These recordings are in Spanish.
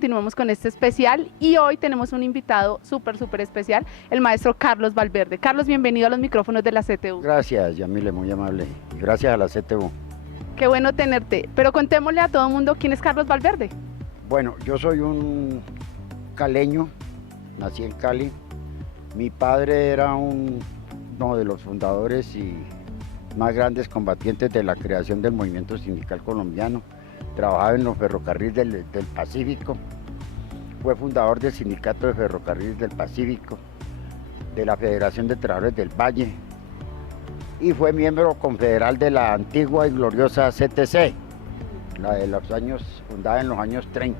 continuamos con este especial y hoy tenemos un invitado súper especial, el maestro Carlos Valverde. Carlos, bienvenido a los micrófonos de la CTU. Gracias, Yamile, muy amable. Y gracias a la CTU. Qué bueno tenerte, pero contémosle a todo el mundo quién es Carlos Valverde. Bueno, yo soy un caleño, nací en Cali. Mi padre era uno de los fundadores y más grandes combatientes de la creación del movimiento sindical colombiano. Trabajaba en los ferrocarriles del Pacífico, fue fundador del Sindicato de Ferrocarriles del Pacífico, de la Federación de Trabajadores del Valle y fue miembro confederal de la antigua y gloriosa CTC, la de los años, fundada en los años 30.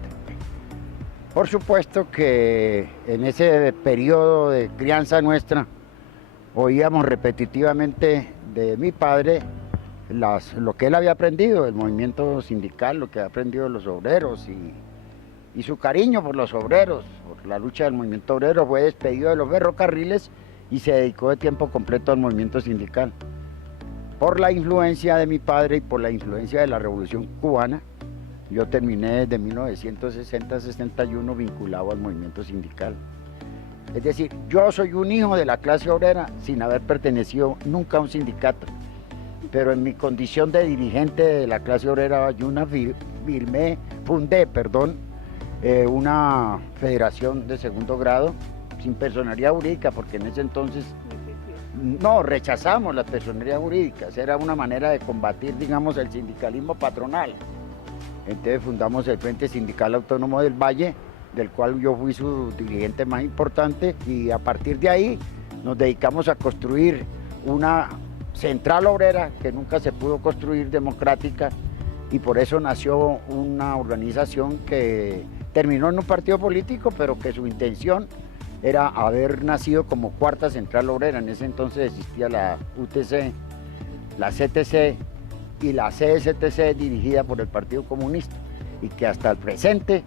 Por supuesto que en ese periodo de crianza nuestra oíamos repetitivamente de mi padre lo que él había aprendido del movimiento sindical, lo que había aprendido de los obreros y su cariño por los obreros, por la lucha del movimiento obrero. Fue despedido de los ferrocarriles y se dedicó de tiempo completo al movimiento sindical. Por la influencia de mi padre y por la influencia de la Revolución Cubana, yo terminé desde 1960-61 vinculado al movimiento sindical. Es decir, yo soy un hijo de la clase obrera sin haber pertenecido nunca a un sindicato, pero en mi condición de dirigente de la clase obrera yo fundé una federación de segundo grado sin personería jurídica, porque en ese entonces no rechazamos las personerías jurídicas, era una manera de combatir, digamos, el sindicalismo patronal. Entonces fundamos el Frente Sindical Autónomo del Valle, del cual yo fui su dirigente más importante, y a partir de ahí nos dedicamos a construir una central obrera que nunca se pudo construir democrática, y por eso nació una organización que terminó en un partido político, pero que su intención era haber nacido como cuarta central obrera. En ese entonces existía la UTC, la CTC y la CSTC, dirigida por el Partido Comunista, y que hasta el presente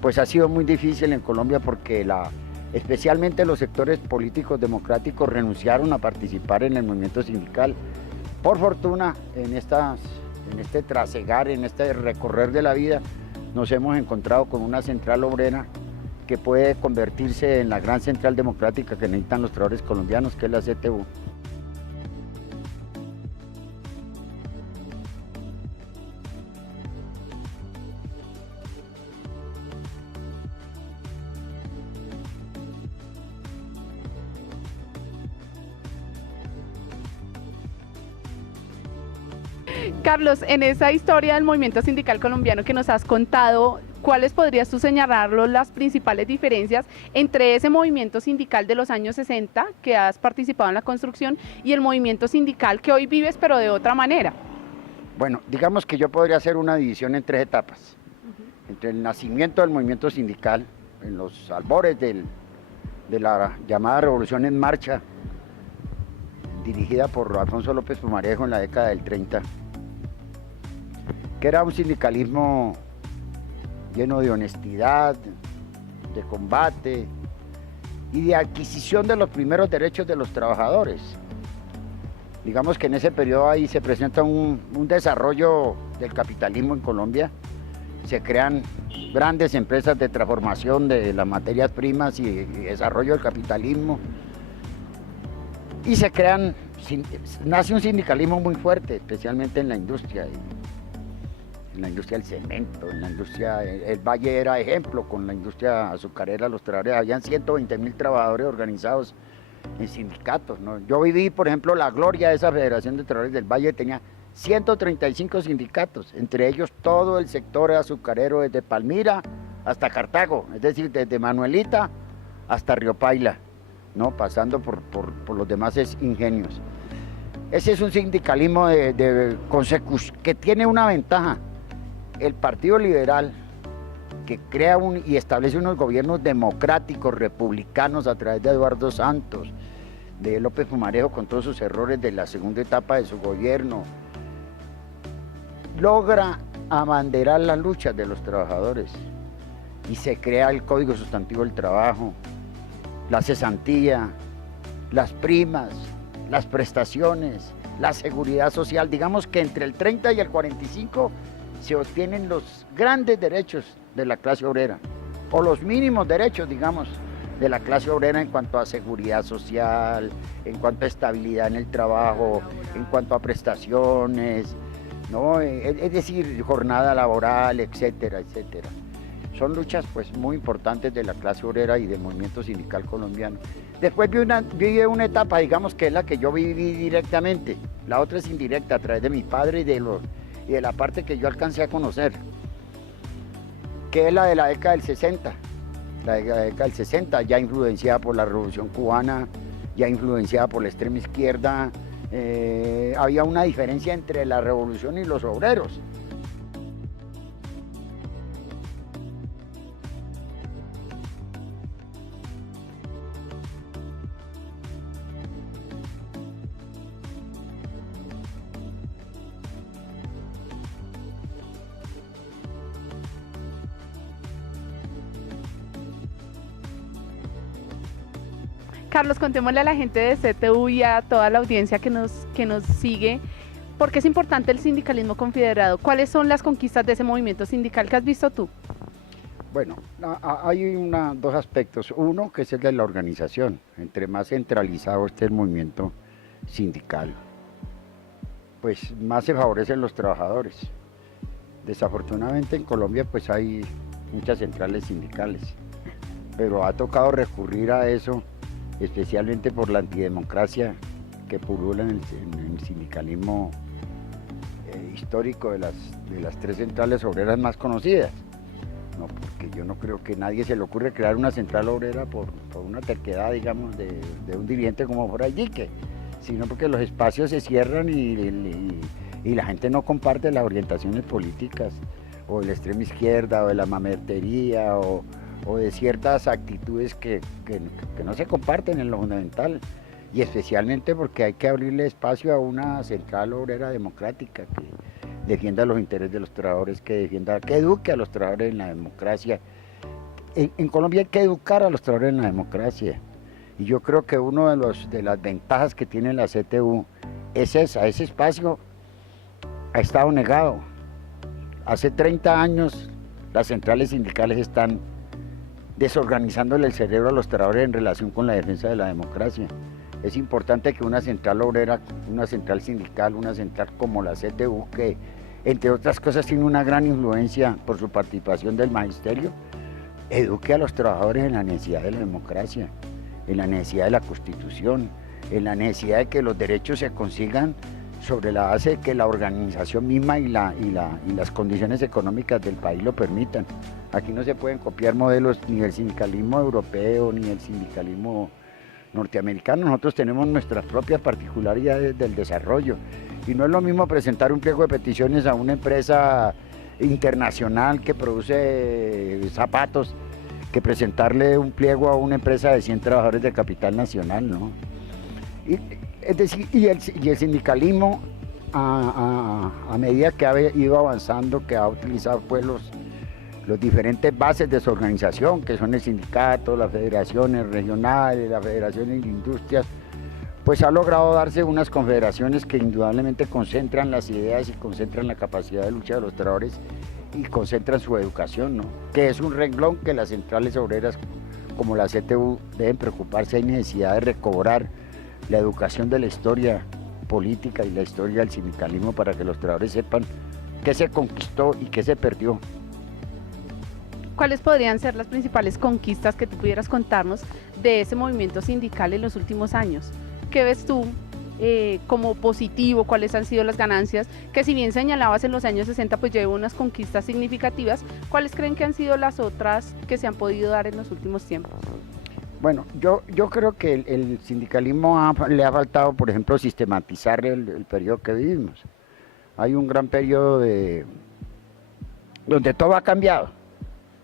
pues ha sido muy difícil en Colombia porque especialmente los sectores políticos democráticos renunciaron a participar en el movimiento sindical. Por fortuna, en este trasegar, en este recorrer de la vida, nos hemos encontrado con una central obrera que puede convertirse en la gran central democrática que necesitan los trabajadores colombianos, que es la CTU. Carlos, en esa historia del movimiento sindical colombiano que nos has contado, ¿cuáles podrías tú señalarlo las principales diferencias entre ese movimiento sindical de los años 60, que has participado en la construcción, y el movimiento sindical que hoy vives, pero de otra manera? Bueno, digamos que yo podría hacer una división en tres etapas. Entre el nacimiento del movimiento sindical, en los albores de la llamada Revolución en Marcha, dirigida por Alfonso López Pumarejo en la década del 30, que era un sindicalismo lleno de honestidad, de combate y de adquisición de los primeros derechos de los trabajadores. Digamos que en ese periodo ahí se presenta un desarrollo del capitalismo en Colombia, se crean grandes empresas de transformación de las materias primas y desarrollo del capitalismo, y nace un sindicalismo muy fuerte, especialmente en la industria del cemento, en la industria, el Valle era ejemplo con la industria azucarera, los trabajadores, habían 120.000 trabajadores organizados en sindicatos, ¿no? Yo viví, por ejemplo, la gloria de esa Federación de Trabajadores del Valle, tenía 135 sindicatos, entre ellos todo el sector azucarero desde Palmira hasta Cartago, es decir, desde Manuelita hasta Río Paila, ¿no? Pasando por los demás ingenios. Ese es un sindicalismo que tiene una ventaja. El Partido Liberal, que crea y establece unos gobiernos democráticos, republicanos, a través de Eduardo Santos, de López Pumarejo, con todos sus errores de la segunda etapa de su gobierno, logra abanderar las luchas de los trabajadores y se crea el Código Sustantivo del Trabajo, la cesantía, las primas, las prestaciones, la seguridad social. Digamos que entre el 30 y el 45 se obtienen los grandes derechos de la clase obrera. o los mínimos derechos, digamos, de la clase obrera en cuanto a seguridad social, en cuanto a estabilidad en el trabajo, en cuanto a prestaciones, ¿no? Es decir, jornada laboral, etcétera, etcétera. Son luchas pues muy importantes de la clase obrera y del movimiento sindical colombiano. Después viví una etapa, digamos, que es la que yo viví directamente. La otra es indirecta, a través de mi padre y de la parte que yo alcancé a conocer, que es la de la década del 60. La década del 60, ya influenciada por la Revolución Cubana, ya influenciada por la extrema izquierda. Había una diferencia entre la revolución y los obreros. Carlos, contémosle a la gente de CTU y a toda la audiencia que nos sigue, ¿por qué es importante el sindicalismo confederado? ¿Cuáles son las conquistas de ese movimiento sindical que has visto tú? Bueno, hay dos aspectos. Uno, que es el de la organización. Entre más centralizado esté el movimiento sindical, pues más se favorecen los trabajadores. Desafortunadamente en Colombia pues hay muchas centrales sindicales, pero ha tocado recurrir a eso, especialmente por la antidemocracia que pulula en el sindicalismo histórico de las tres centrales obreras más conocidas. No, porque yo no creo que nadie se le ocurre crear una central obrera por una terquedad, digamos, de un dirigente como fuera el dique, sino porque los espacios se cierran y la gente no comparte las orientaciones políticas, o de la extrema izquierda, o de la mamertería, o de ciertas actitudes que no se comparten en lo fundamental, y especialmente porque hay que abrirle espacio a una central obrera democrática que defienda los intereses de los trabajadores, que eduque a los trabajadores en la democracia. En Colombia hay que educar a los trabajadores en la democracia, y yo creo que una de las ventajas que tiene la CTU es ese espacio ha estado negado. Hace 30 años las centrales sindicales están desorganizándole el cerebro a los trabajadores en relación con la defensa de la democracia. Es importante que una central obrera, una central sindical, una central como la CTU, que entre otras cosas tiene una gran influencia por su participación del magisterio, eduque a los trabajadores en la necesidad de la democracia, en la necesidad de la Constitución, en la necesidad de que los derechos se consigan sobre la base de que la organización misma y las condiciones económicas del país lo permitan. Aquí no se pueden copiar modelos ni del sindicalismo europeo ni del sindicalismo norteamericano. Nosotros tenemos nuestras propias particularidades del desarrollo, y no es lo mismo presentar un pliego de peticiones a una empresa internacional que produce zapatos que presentarle un pliego a una empresa de 100 trabajadores de capital nacional, ¿no? Es decir, y el sindicalismo, a medida que ha ido avanzando, que ha utilizado pues los diferentes bases de su organización, que son el sindicato, las federaciones regionales, las federaciones de industrias, pues ha logrado darse unas confederaciones que indudablemente concentran las ideas y concentran la capacidad de lucha de los trabajadores y concentran su educación, ¿no? Que es un renglón que las centrales obreras como la CTU deben preocuparse. Hay necesidad de recobrar la educación de la historia política y la historia del sindicalismo para que los trabajadores sepan qué se conquistó y qué se perdió. ¿Cuáles podrían ser las principales conquistas que tú pudieras contarnos de ese movimiento sindical en los últimos años? ¿Qué ves tú como positivo? ¿Cuáles han sido las ganancias? Que si bien señalabas en los años 60 pues llevó unas conquistas significativas, ¿cuáles creen que han sido las otras que se han podido dar en los últimos tiempos? Bueno, yo creo que el sindicalismo le ha faltado, por ejemplo, sistematizar el periodo que vivimos. Hay un gran periodo donde todo ha cambiado.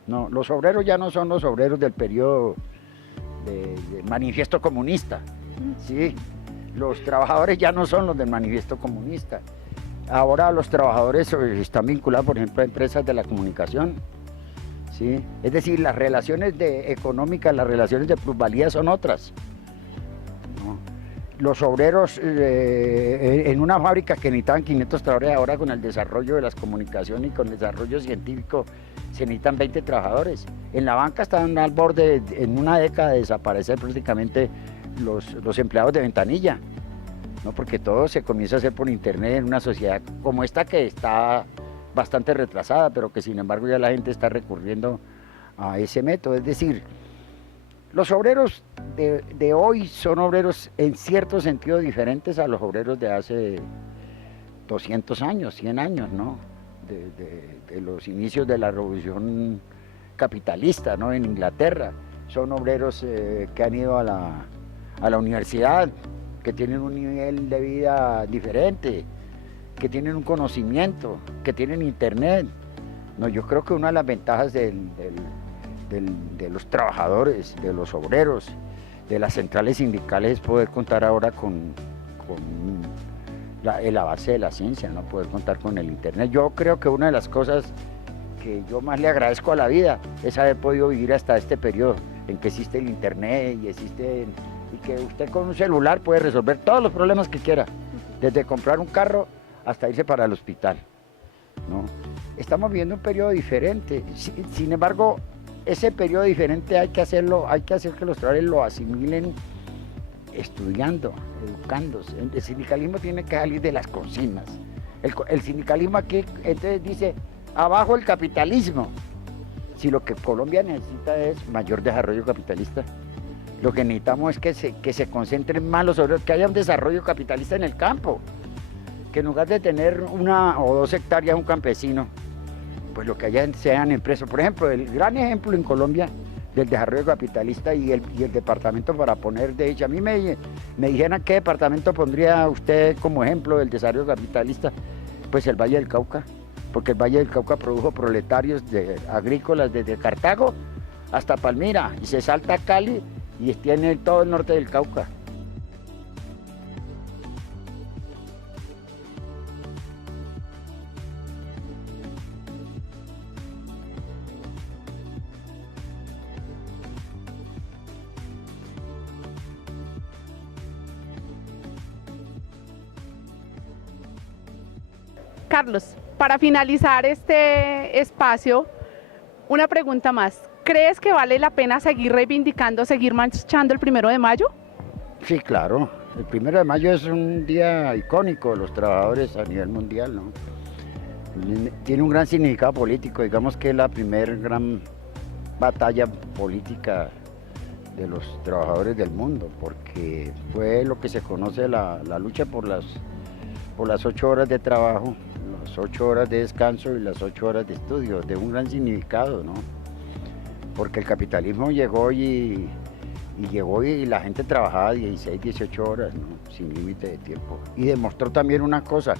No, los obreros ya no son los obreros del periodo del manifiesto comunista, ¿sí? Los trabajadores ya no son los del manifiesto comunista. Ahora los trabajadores están vinculados, por ejemplo, a empresas de la comunicación, ¿sí? Es decir, las relaciones económicas, las relaciones de plusvalía son otras, ¿no? los obreros en una fábrica que necesitaban 500 trabajadores, ahora con el desarrollo de las comunicaciones y con el desarrollo científico se necesitan 20 trabajadores. En la banca están al borde, en una década, de desaparecer prácticamente los empleados de ventanilla, ¿no? Porque todo se comienza a hacer por internet en una sociedad como esta que está bastante retrasada, pero que sin embargo ya la gente está recurriendo a ese método. Es decir, los obreros de hoy son obreros en cierto sentido diferentes a los obreros de hace 200 años, 100 años, ¿no? De los inicios de la revolución capitalista, ¿no? En Inglaterra. Son obreros que han ido a la universidad, que tienen un nivel de vida diferente, que tienen un conocimiento, que tienen internet. No, yo creo que una de las ventajas de los trabajadores, de los obreros, de las centrales sindicales es poder contar ahora con el avance de la ciencia, ¿no? Poder contar con el internet. Yo creo que una de las cosas que yo más le agradezco a la vida es haber podido vivir hasta este periodo en que existe el internet y que usted con un celular puede resolver todos los problemas que quiera, desde comprar un carro hasta irse para el hospital, ¿no? Estamos viviendo un periodo diferente, sin embargo, ese periodo diferente hay que hacer que los trabajadores lo asimilen estudiando, educándose. El sindicalismo tiene que salir de las consignas. El sindicalismo aquí entonces dice, abajo el capitalismo. Si lo que Colombia necesita es mayor desarrollo capitalista, lo que necesitamos es que se concentren más los obreros, que haya un desarrollo capitalista en el campo, que en lugar de tener 1 o 2 hectáreas un campesino, pues lo que haya sean empresas. Por ejemplo, el gran ejemplo en Colombia del desarrollo capitalista y el departamento para poner, de hecho, a mí me dijeran qué departamento pondría usted como ejemplo del desarrollo capitalista, pues el Valle del Cauca, porque el Valle del Cauca produjo proletarios agrícolas desde Cartago hasta Palmira, y se salta a Cali y tiene todo el norte del Cauca. Carlos, para finalizar este espacio, una pregunta más. ¿Crees que vale la pena seguir reivindicando, seguir marchando el 1 de mayo? Sí, claro. El 1 de mayo es un día icónico de los trabajadores a nivel mundial, ¿no? Tiene un gran significado político, digamos que es la primera gran batalla política de los trabajadores del mundo, porque fue lo que se conoce la lucha por las 8 horas de trabajo, las 8 horas de descanso y las 8 horas de estudio, de un gran significado, ¿no? Porque el capitalismo llegó y la gente trabajaba 16, 18 horas, ¿no? Sin límite de tiempo. Y demostró también una cosa,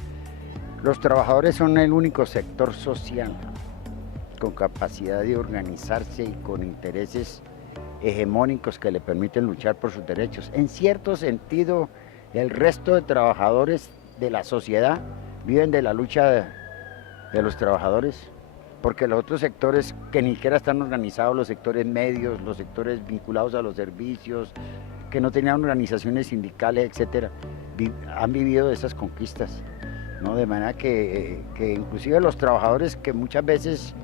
los trabajadores son el único sector social con capacidad de organizarse y con intereses hegemónicos que le permiten luchar por sus derechos. En cierto sentido, el resto de trabajadores de la sociedad viven de la lucha de los trabajadores, porque los otros sectores que ni siquiera están organizados, los sectores medios, los sectores vinculados a los servicios, que no tenían organizaciones sindicales, etcétera, han vivido de esas conquistas, ¿no? De manera que inclusive los trabajadores que muchas veces,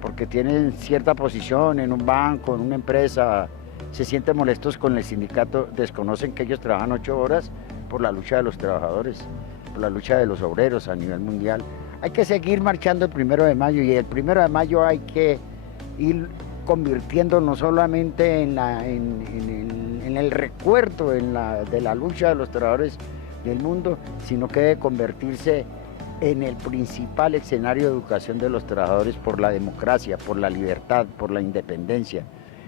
porque tienen cierta posición en un banco, en una empresa, se sienten molestos con el sindicato, desconocen que ellos trabajan 8 horas por la lucha de los trabajadores, por la lucha de los obreros a nivel mundial. Hay que seguir marchando el 1 de mayo y el 1 de mayo hay que ir convirtiendo no solamente en el recuerdo de la lucha de los trabajadores del mundo, sino que debe convertirse en el principal escenario de educación de los trabajadores por la democracia, por la libertad, por la independencia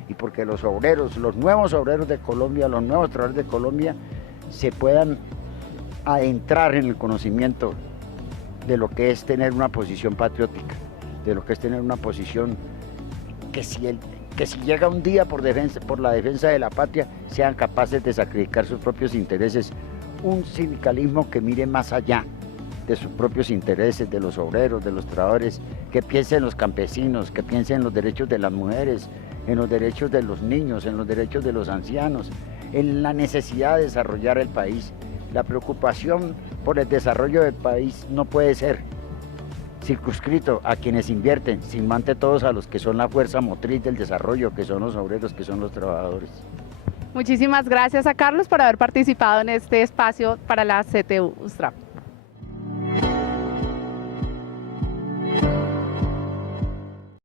y porque los obreros, los nuevos obreros de Colombia, los nuevos trabajadores de Colombia se puedan adentrar en el conocimiento de lo que es tener una posición patriótica, de lo que es tener una posición que si llega un día por la defensa de la patria, sean capaces de sacrificar sus propios intereses. Un sindicalismo que mire más allá de sus propios intereses, de los obreros, de los trabajadores, que piense en los campesinos, que piense en los derechos de las mujeres, en los derechos de los niños, en los derechos de los ancianos, en la necesidad de desarrollar el país. La preocupación por el desarrollo del país no puede ser circunscrito a quienes invierten, sino ante todos a los que son la fuerza motriz del desarrollo, que son los obreros, que son los trabajadores. Muchísimas gracias a Carlos por haber participado en este espacio para la CTU Ustrap.